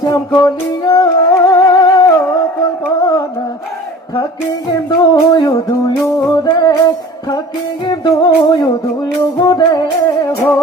শ্যাম কলিয়া কল্পনা থাকিম দুয়ো রে থাকিম দুয়ো রে হো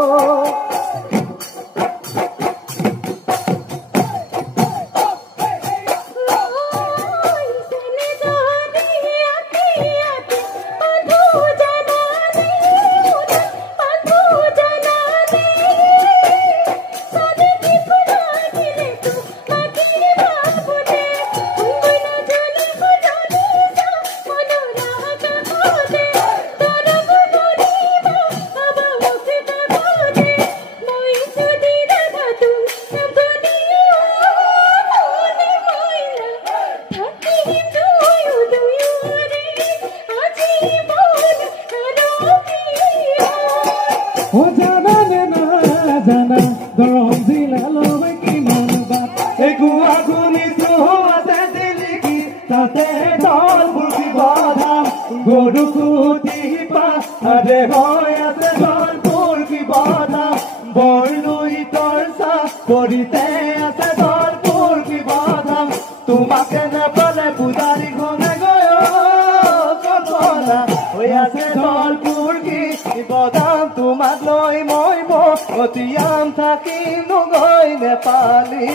Oh, Jana, Jana, the Romzilla, Lovaki, Monobat, Eguaguni, so was at the Liki, Tate, all Burki Bada, Goduku, Tipa, Adehoya, the Don Burki Bada, Bornui Torsa, Porite, the Don Burki Bada, Tumakana, Pale, Pudari, Gonagoyo, Corona, we are the Don Burki Bada. তোমাক লৈ মই অতিয়াম থাকিম নগৈ নেপালী